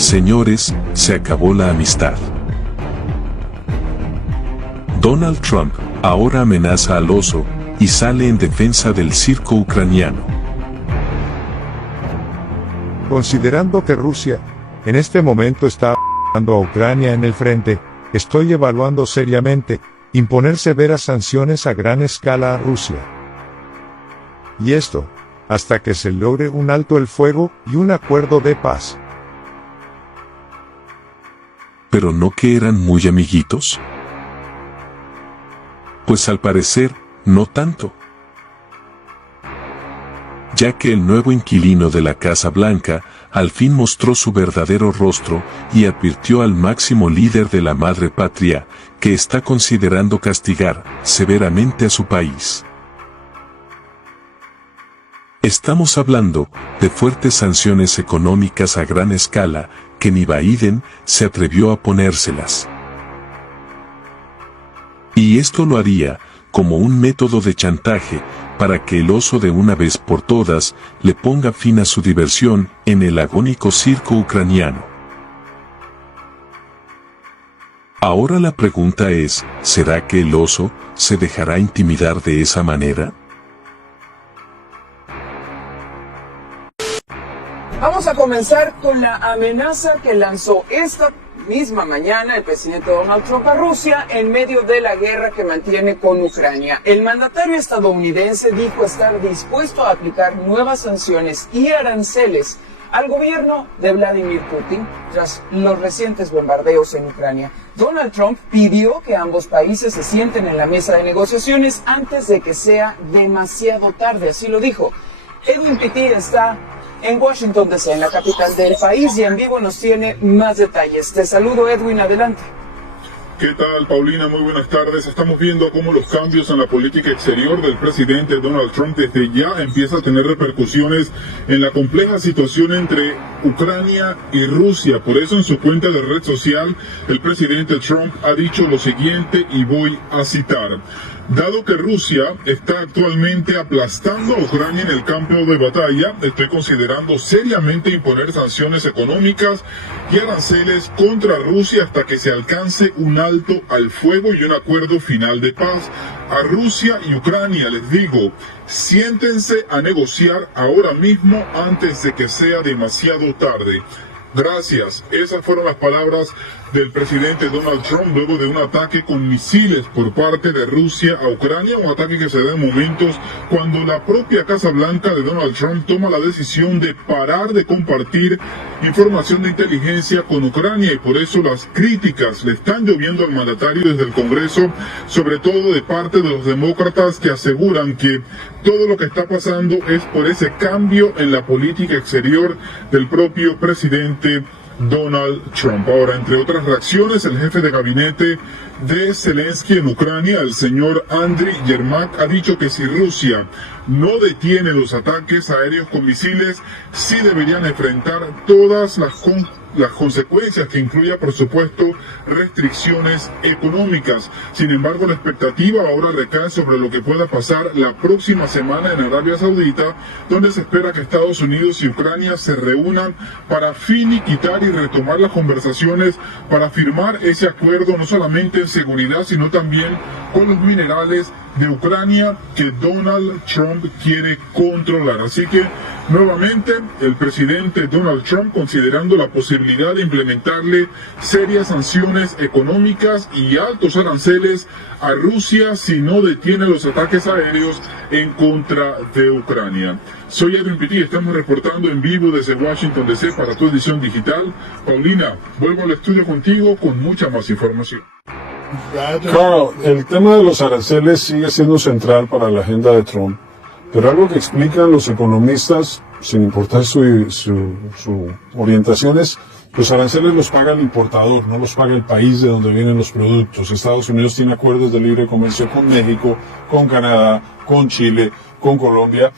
señores, se acabó la amistad. Donald Trump ahora amenaza al oso y sale en defensa del circo ucraniano. Considerando que Rusia, en este momento está apoyando a Ucrania en el frente, estoy evaluando seriamente imponer severas sanciones a gran escala a Rusia. Y esto, hasta que se logre un alto el fuego y un acuerdo de paz. ¿Pero no que eran muy amiguitos? Pues al parecer, no tanto. Ya que el nuevo inquilino de la Casa Blanca al fin mostró su verdadero rostro y advirtió al máximo líder de la madre patria que está considerando castigar severamente a su país. Estamos hablando de fuertes sanciones económicas a gran escala que ni Biden se atrevió a ponérselas. Y esto lo haría como un método de chantaje para que el oso de una vez por todas le ponga fin a su diversión en el agónico circo ucraniano. Ahora la pregunta es, ¿será que el oso se dejará intimidar de esa manera? Vamos a comenzar con la amenaza que lanzó esta misma mañana el presidente Donald Trump a Rusia en medio de la guerra que mantiene con Ucrania. El mandatario estadounidense dijo estar dispuesto a aplicar nuevas sanciones y aranceles al gobierno de Vladimir Putin tras los recientes bombardeos en Ucrania. Donald Trump pidió que ambos países se sienten en la mesa de negociaciones antes de que sea demasiado tarde, así lo dijo. Edwin Pitti está en Washington DC, en la capital del país, y en vivo nos tiene más detalles. Te saludo, Edwin, adelante. ¿Qué tal, Paulina? Muy buenas tardes. Estamos viendo cómo los cambios en la política exterior del presidente Donald Trump desde ya empieza a tener repercusiones en la compleja situación entre Ucrania y Rusia. Por eso en su cuenta de red social, el presidente Trump ha dicho lo siguiente y voy a citar. Dado que Rusia está actualmente aplastando a Ucrania en el campo de batalla, estoy considerando seriamente imponer sanciones económicas y aranceles contra Rusia hasta que se alcance un alto al fuego y un acuerdo final de paz. A Rusia y Ucrania les digo, siéntense a negociar ahora mismo antes de que sea demasiado tarde. Gracias. Esas fueron las palabras del presidente Donald Trump luego de un ataque con misiles por parte de Rusia a Ucrania, un ataque que se da en momentos cuando la propia Casa Blanca de Donald Trump toma la decisión de parar de compartir información de inteligencia con Ucrania, y por eso las críticas le están lloviendo al mandatario desde el Congreso, sobre todo de parte de los demócratas que aseguran que todo lo que está pasando es por ese cambio en la política exterior del propio presidente Donald Trump. Ahora, entre otras reacciones, el jefe de gabinete de Zelensky en Ucrania, el señor Andriy Yermak, ha dicho que si Rusia no detiene los ataques aéreos con misiles, sí deberían enfrentar todas las consecuencias, que incluya, por supuesto, restricciones económicas. Sin embargo, la expectativa ahora recae sobre lo que pueda pasar la próxima semana en Arabia Saudita, donde se espera que Estados Unidos y Ucrania se reúnan para finiquitar y retomar las conversaciones para firmar ese acuerdo, no solamente en seguridad, sino también con los minerales de Ucrania que Donald Trump quiere controlar. Así que, nuevamente, el presidente Donald Trump considerando la posibilidad de implementarle serias sanciones económicas y altos aranceles a Rusia si no detiene los ataques aéreos en contra de Ucrania. Soy Edwin Pitti, estamos reportando en vivo desde Washington DC para tu edición digital. Paulina, vuelvo al estudio contigo con mucha más información. Claro, el tema de los aranceles sigue siendo central para la agenda de Trump, pero algo que explican los economistas, sin importar su orientación, es los aranceles los paga el importador, no los paga el país de donde vienen los productos. Estados Unidos tiene acuerdos de libre comercio con México, con Canadá, con Chile, con Colombia.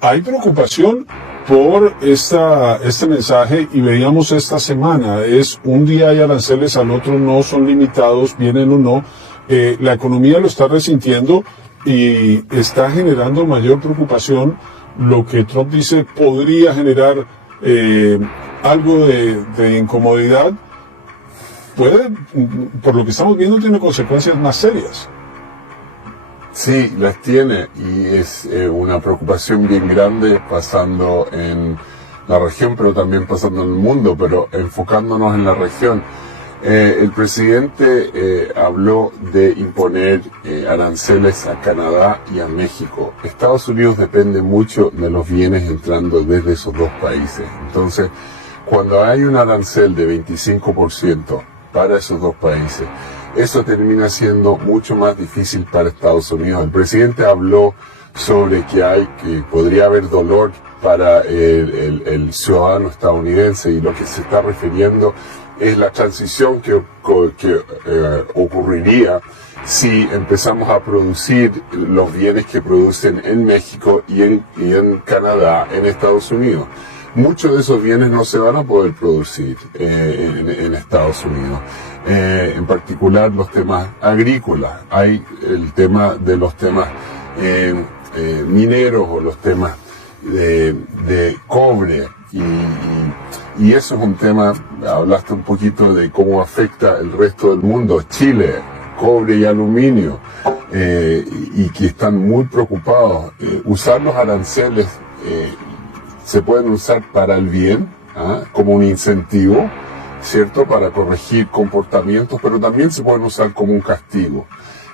Hay preocupación por este mensaje, y veíamos esta semana, es un día hay aranceles, al otro no, son limitados, vienen o no. La economía lo está resintiendo y está generando mayor preocupación. Lo que Trump dice podría generar algo de incomodidad, puede, por lo que estamos viendo, tiene consecuencias más serias. Sí, las tiene, y es una preocupación bien grande pasando en la región, pero también pasando en el mundo, pero enfocándonos en la región. El presidente habló de imponer aranceles a Canadá y a México. Estados Unidos depende mucho de los bienes entrando desde esos dos países. Entonces, cuando hay un arancel de 25% para esos dos países, eso termina siendo mucho más difícil para Estados Unidos. El presidente habló sobre que podría haber dolor para el ciudadano estadounidense, y lo que se está refiriendo es la transición que ocurriría si empezamos a producir los bienes que producen en México y en Canadá, en Estados Unidos. Muchos de esos bienes no se van a poder producir en Estados Unidos. En particular los temas agrícolas. Hay el tema de los temas mineros, o los temas de cobre, y eso es un tema. Hablaste un poquito de cómo afecta el resto del mundo. Chile, cobre y aluminio, y que están muy preocupados. Usar los aranceles se pueden usar para el bien, como un incentivo, ¿cierto?, para corregir comportamientos, pero también se pueden usar como un castigo.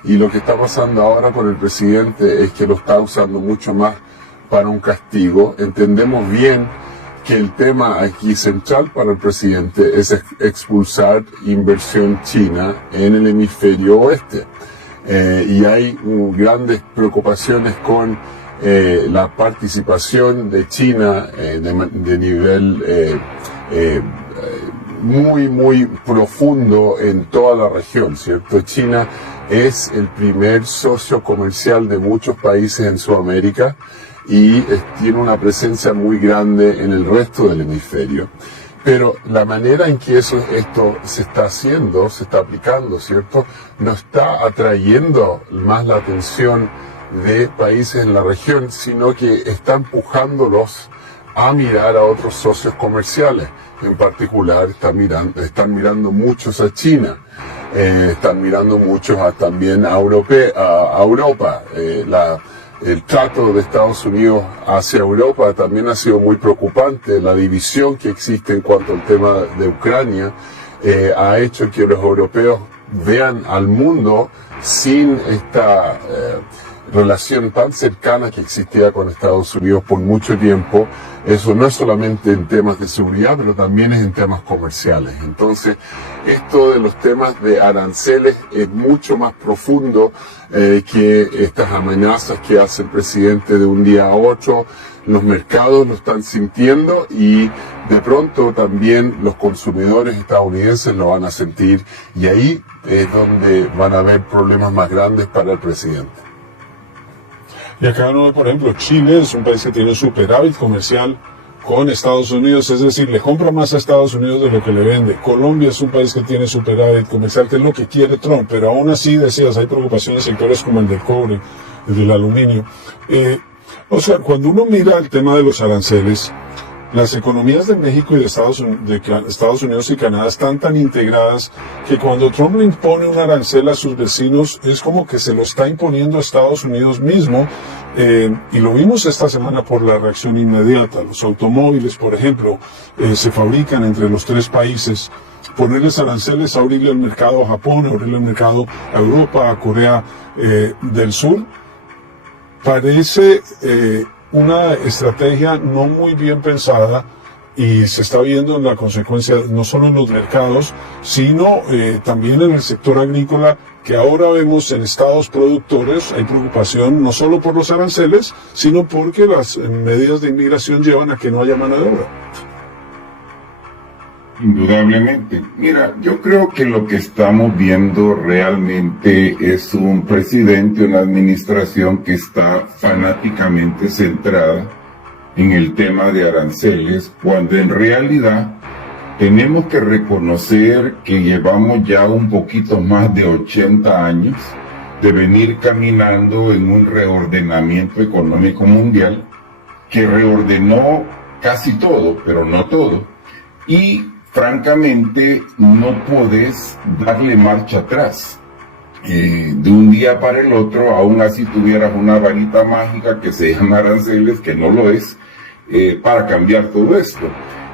Y lo que está pasando ahora con el presidente es que lo está usando mucho más para un castigo. Entendemos bien que el tema aquí central para el presidente es expulsar inversión china en el hemisferio oeste. Y hay grandes preocupaciones con la participación de China de nivel muy profundo en toda la región, ¿cierto? China es el primer socio comercial de muchos países en Sudamérica, y tiene una presencia muy grande en el resto del hemisferio. Pero la manera en que esto se está haciendo, se está aplicando, ¿cierto?, no está atrayendo más la atención de países en la región, sino que está empujándolos a mirar a otros socios comerciales. En particular están mirando muchos a China, están mirando muchos también a Europa. El trato de Estados Unidos hacia Europa también ha sido muy preocupante. La división que existe en cuanto al tema de Ucrania ha hecho que los europeos vean al mundo sin esta relación tan cercana que existía con Estados Unidos por mucho tiempo. Eso no es solamente en temas de seguridad, pero también es en temas comerciales. Entonces, esto de los temas de aranceles es mucho más profundo que estas amenazas que hace el presidente de un día a otro. Los mercados lo están sintiendo, y de pronto también los consumidores estadounidenses lo van a sentir, y ahí es donde van a haber problemas más grandes para el presidente. Y acá, por ejemplo, Chile es un país que tiene superávit comercial con Estados Unidos, es decir, le compra más a Estados Unidos de lo que le vende. Colombia es un país que tiene superávit comercial, que es lo que quiere Trump, pero aún así, decías, hay preocupaciones en sectores como el del cobre, el del aluminio. O sea, cuando uno mira el tema de los aranceles, las economías de México y de Estados Unidos y Canadá están tan integradas que cuando Trump le impone un arancel a sus vecinos, es como que se lo está imponiendo a Estados Unidos mismo, y lo vimos esta semana por la reacción inmediata. Los automóviles, por ejemplo, se fabrican entre los tres países. Ponerles aranceles, abrirle el mercado a Japón, abrirle el mercado a Europa, a Corea del Sur, parece una estrategia no muy bien pensada, y se está viendo en la consecuencia no solo en los mercados, sino también en el sector agrícola, que ahora vemos en estados productores. Hay preocupación no solo por los aranceles, sino porque las medidas de inmigración llevan a que no haya mano de obra. Indudablemente. Mira, yo creo que lo que estamos viendo realmente es un presidente, una administración que está fanáticamente centrada en el tema de aranceles, cuando en realidad tenemos que reconocer que llevamos ya un poquito más de 80 años de venir caminando en un reordenamiento económico mundial que reordenó casi todo, pero no todo. y francamente no podés darle marcha atrás. De un día para el otro, aún así tuvieras una varita mágica que se llama aranceles, que no lo es, para cambiar todo esto.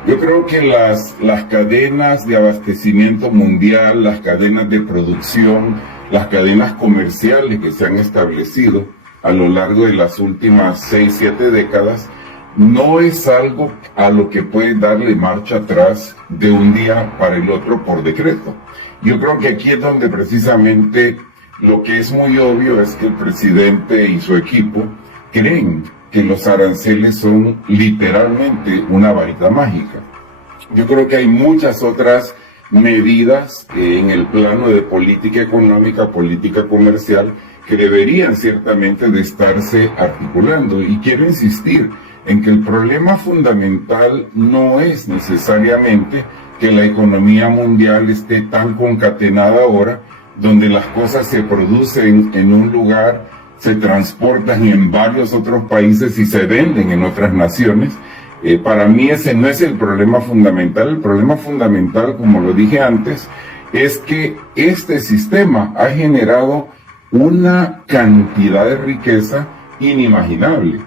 Yo creo que las cadenas de abastecimiento mundial, las cadenas de producción, las cadenas comerciales que se han establecido a lo largo de las últimas 6-7 décadas, no es algo a lo que puedes darle marcha atrás de un día para el otro por decreto. Yo creo que aquí es donde precisamente lo que es muy obvio es que el presidente y su equipo creen que los aranceles son literalmente una varita mágica. Yo creo que hay muchas otras medidas en el plano de política económica, política comercial, que deberían ciertamente de estarse articulando. Y quiero insistir en que el problema fundamental no es necesariamente que la economía mundial esté tan concatenada ahora, donde las cosas se producen en un lugar, se transportan en varios otros países y se venden en otras naciones. Para mí ese no es el problema fundamental. El problema fundamental, como lo dije antes, es que este sistema ha generado una cantidad de riqueza inimaginable.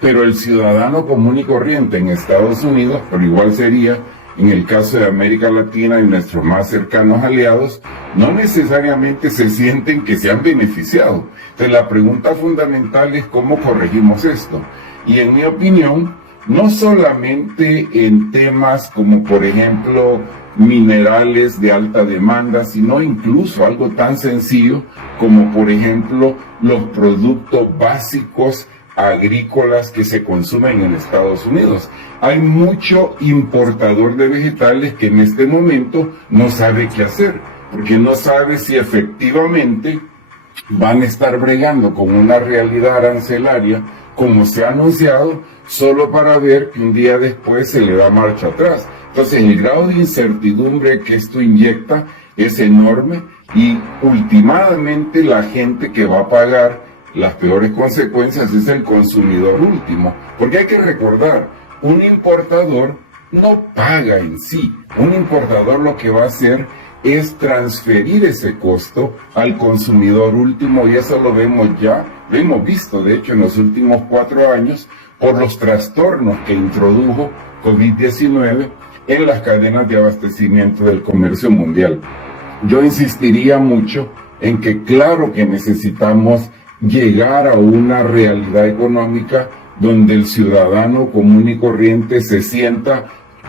Pero el ciudadano común y corriente en Estados Unidos, pero igual sería en el caso de América Latina y nuestros más cercanos aliados, no necesariamente se sienten que se han beneficiado. Entonces la pregunta fundamental es cómo corregimos esto. Y en mi opinión, no solamente en temas como por ejemplo minerales de alta demanda, sino incluso algo tan sencillo como por ejemplo los productos básicos agrícolas que se consumen en Estados Unidos. Hay mucho importador de vegetales que en este momento no sabe qué hacer, porque no sabe si efectivamente van a estar bregando con una realidad arancelaria como se ha anunciado, solo para ver que un día después se le da marcha atrás. Entonces el grado de incertidumbre que esto inyecta es enorme y últimamente la gente que va a pagar las peores consecuencias es el consumidor último, porque hay que recordar, un importador no paga en sí. Un importador lo que va a hacer es transferir ese costo al consumidor último, y eso lo vemos ya, lo hemos visto de hecho en los últimos 4 años por los trastornos que introdujo COVID-19 en las cadenas de abastecimiento del comercio mundial. Yo insistiría mucho en que claro que necesitamos llegar a una realidad económica donde el ciudadano común y corriente se sienta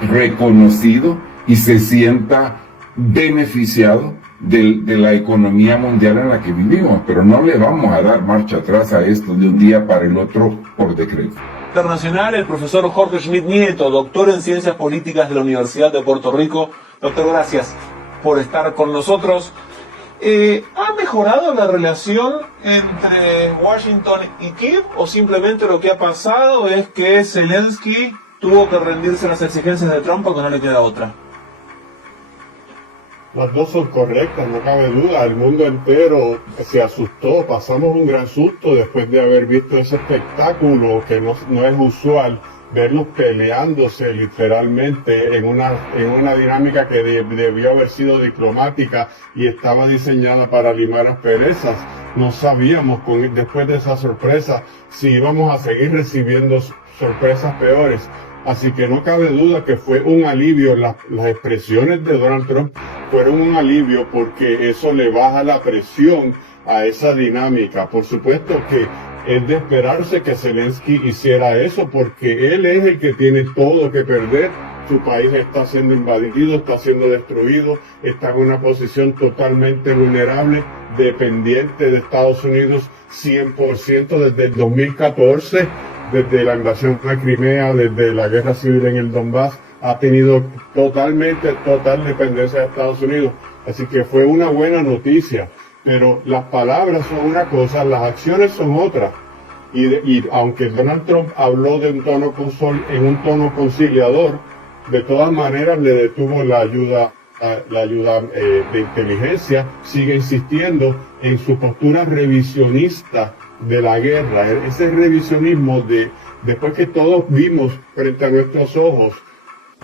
reconocido y se sienta beneficiado de la economía mundial en la que vivimos, pero no le vamos a dar marcha atrás a esto de un día para el otro por decreto. Internacional, el profesor Jorge Schmidt Nieto, doctor en Ciencias Políticas de la Universidad de Puerto Rico. Doctor, gracias por estar con nosotros. ¿Ha mejorado la relación entre Washington y Kiev o simplemente lo que ha pasado es que Zelensky tuvo que rendirse a las exigencias de Trump porque no le queda otra? Las dos son correctas, no cabe duda. El mundo entero se asustó, pasamos un gran susto después de haber visto ese espectáculo que no es usual, verlos peleándose literalmente en una dinámica que debió haber sido diplomática y estaba diseñada para limar asperezas. No sabíamos después de esa sorpresa si íbamos a seguir recibiendo sorpresas peores. Así que no cabe duda que fue un alivio. Las expresiones de Donald Trump fueron un alivio porque eso le baja la presión a esa dinámica. Por supuesto que es de esperarse que Zelensky hiciera eso porque él es el que tiene todo que perder. Su país está siendo invadido, está siendo destruido, está en una posición totalmente vulnerable, dependiente de Estados Unidos 100% desde el 2014. Desde la invasión a Crimea, desde la guerra civil en el Donbass, ha tenido total dependencia de Estados Unidos. Así que fue una buena noticia, pero las palabras son una cosa, las acciones son otra. Y aunque Donald Trump habló en un tono conciliador, de todas maneras le detuvo la ayuda de inteligencia, sigue insistiendo en su postura revisionista de la guerra, ese revisionismo después que todos vimos frente a nuestros ojos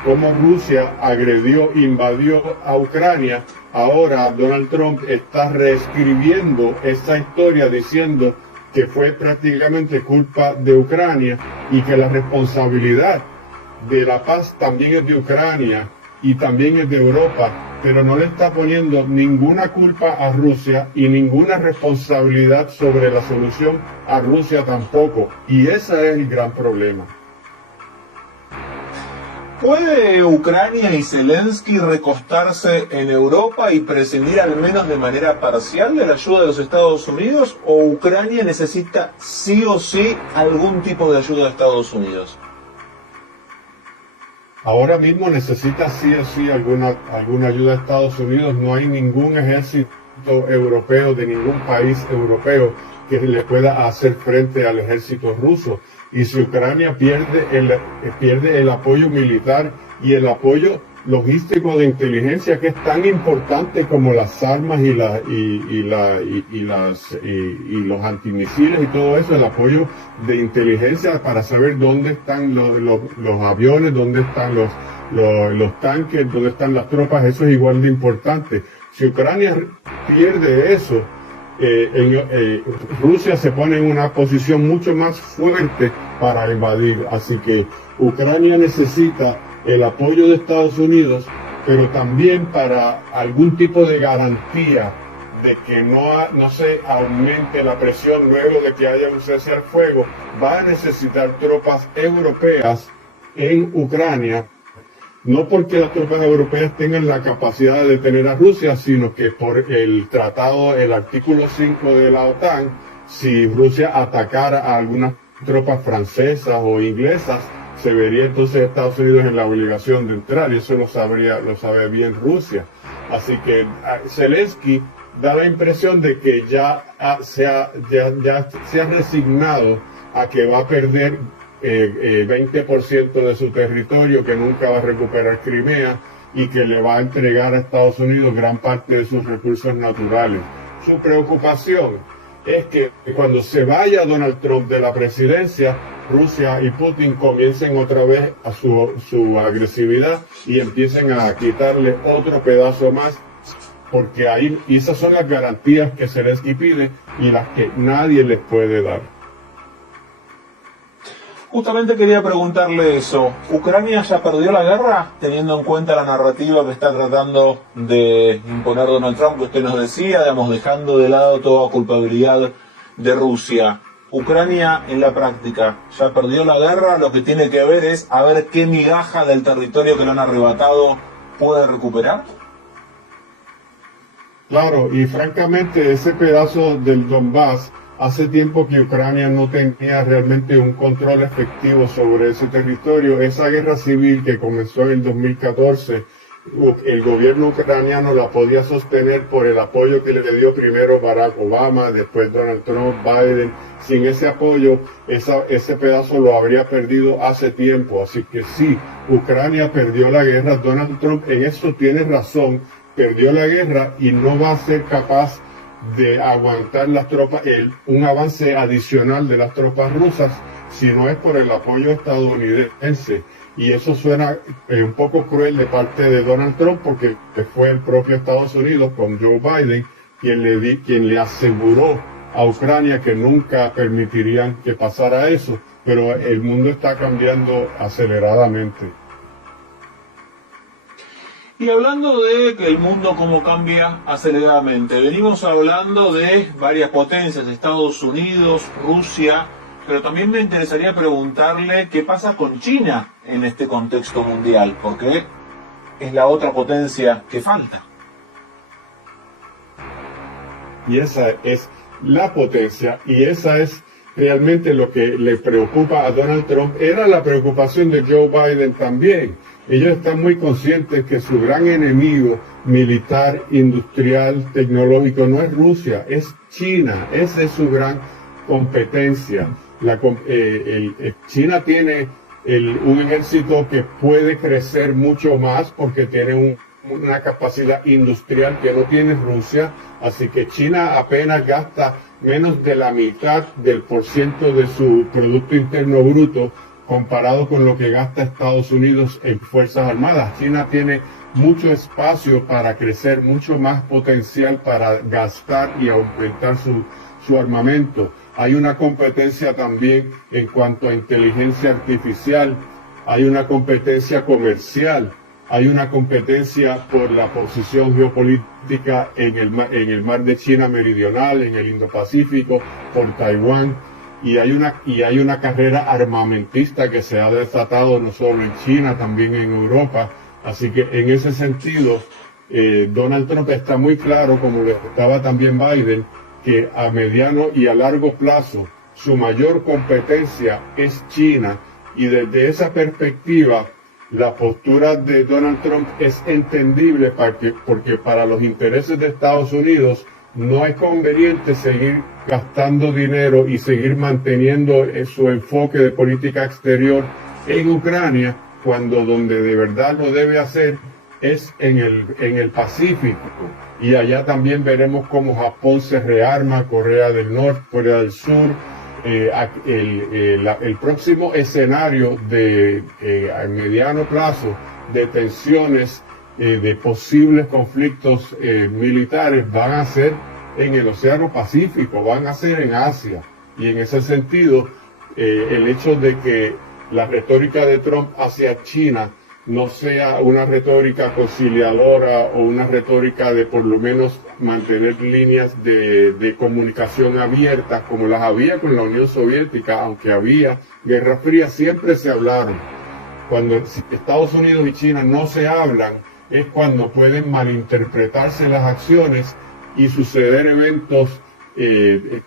cómo Rusia agredió, invadió a Ucrania, ahora Donald Trump está reescribiendo esta historia diciendo que fue prácticamente culpa de Ucrania y que la responsabilidad de la paz también es de Ucrania y también es de Europa, pero no le está poniendo ninguna culpa a Rusia y ninguna responsabilidad sobre la solución a Rusia tampoco. Y ese es el gran problema. ¿Puede Ucrania y Zelensky recostarse en Europa y prescindir al menos de manera parcial de la ayuda de los Estados Unidos? ¿O Ucrania necesita sí o sí algún tipo de ayuda de Estados Unidos? Ahora mismo necesita sí o sí alguna ayuda de Estados Unidos. No hay ningún ejército europeo de ningún país europeo que le pueda hacer frente al ejército ruso. Y si Ucrania pierde el apoyo militar y el apoyo logístico de inteligencia, que es tan importante como las armas y los antimisiles y todo eso, el apoyo de inteligencia para saber dónde están los aviones, dónde están los tanques, dónde están las tropas, eso es igual de importante. Si Ucrania pierde eso, Rusia se pone en una posición mucho más fuerte para invadir. Así que Ucrania necesita el apoyo de Estados Unidos, pero también para algún tipo de garantía de que no se aumente la presión luego de que haya un cese al fuego, va a necesitar tropas europeas en Ucrania. No porque las tropas europeas tengan la capacidad de detener a Rusia, sino que por el tratado, el artículo 5 de la OTAN, si Rusia atacara a algunas tropas francesas o inglesas, se vería entonces Estados Unidos en la obligación de entrar, y eso lo sabe bien Rusia. Así que Zelensky da la impresión de que ya se ha resignado a que va a perder 20% de su territorio, que nunca va a recuperar Crimea y que le va a entregar a Estados Unidos gran parte de sus recursos naturales. Su preocupación es que cuando se vaya Donald Trump de la presidencia, Rusia y Putin comiencen otra vez a su agresividad y empiecen a quitarle otro pedazo más, porque ahí esas son las garantías que Zelensky pide y las que nadie les puede dar. Justamente quería preguntarle eso. ¿Ucrania ya perdió la guerra, teniendo en cuenta la narrativa que está tratando de imponer Donald Trump, que usted nos decía, digamos, dejando de lado toda culpabilidad de Rusia? ¿Ucrania en la práctica ya perdió la guerra? Lo que tiene que ver es a ver qué migaja del territorio que le han arrebatado puede recuperar. Claro, y francamente ese pedazo del Donbass, hace tiempo que Ucrania no tenía realmente un control efectivo sobre ese territorio. Esa guerra civil que comenzó en el 2014, el gobierno ucraniano la podía sostener por el apoyo que le dio primero Barack Obama, después Donald Trump, Biden. Sin ese apoyo, ese pedazo lo habría perdido hace tiempo. Así que sí, Ucrania perdió la guerra. Donald Trump en eso tiene razón, perdió la guerra y no va a ser capaz de aguantar las tropas, un avance adicional de las tropas rusas, si no es por el apoyo estadounidense. Y eso suena un poco cruel de parte de Donald Trump, porque fue el propio Estados Unidos con Joe Biden quien le aseguró a Ucrania que nunca permitirían que pasara eso. Pero el mundo está cambiando aceleradamente. Y hablando de que el mundo cómo cambia aceleradamente, venimos hablando de varias potencias, Estados Unidos, Rusia, pero también me interesaría preguntarle qué pasa con China en este contexto mundial, porque es la otra potencia que falta. Y esa es la potencia, y esa es realmente lo que le preocupa a Donald Trump. Era la preocupación de Joe Biden también. Ellos están muy conscientes que su gran enemigo militar, industrial, tecnológico no es Rusia, es China. Esa es su gran competencia. China tiene un ejército que puede crecer mucho más porque tiene una capacidad industrial que no tiene Rusia. Así que China apenas gasta menos de la mitad del % de su Producto Interno Bruto comparado con lo que gasta Estados Unidos en Fuerzas Armadas. China tiene mucho espacio para crecer, mucho más potencial para gastar y aumentar su armamento. Hay una competencia también en cuanto a inteligencia artificial, hay una competencia comercial, hay una competencia por la posición geopolítica en el mar de China Meridional, en el Indo-Pacífico, por Taiwán, y hay una carrera armamentista que se ha desatado no solo en China, también en Europa. Así que en ese sentido, Donald Trump está muy claro, como lo estaba también Biden, que a mediano y a largo plazo su mayor competencia es China, y desde esa perspectiva la postura de Donald Trump es entendible porque para los intereses de Estados Unidos no es conveniente seguir gastando dinero y seguir manteniendo su enfoque de política exterior en Ucrania, cuando donde de verdad lo debe hacer es en el Pacífico. Y allá también veremos cómo Japón se rearma, Corea del Norte, Corea del Sur. El próximo escenario a mediano plazo de tensiones, de posibles conflictos militares, van a ser en el Océano Pacífico, van a ser en Asia. Y en ese sentido, el hecho de que la retórica de Trump hacia China no sea una retórica conciliadora o una retórica de por lo menos mantener líneas de comunicación abiertas como las había con la Unión Soviética, aunque había Guerra Fría, siempre se hablaron. Cuando Estados Unidos y China no se hablan, es cuando pueden malinterpretarse las acciones y suceder eventos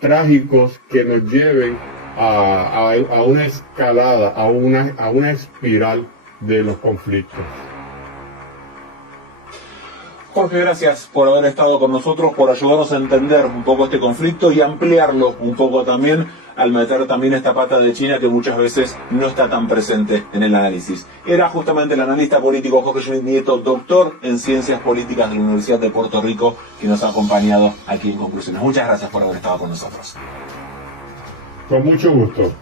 trágicos que nos lleven a una escalada, a una espiral de los conflictos. Jorge, gracias por haber estado con nosotros, por ayudarnos a entender un poco este conflicto y ampliarlo un poco también, al meter también esta pata de China que muchas veces no está tan presente en el análisis. Era justamente el analista político Jorge Schmidt Nieto, doctor en Ciencias Políticas de la Universidad de Puerto Rico, que nos ha acompañado aquí en Conclusiones. Muchas gracias por haber estado con nosotros. Con mucho gusto.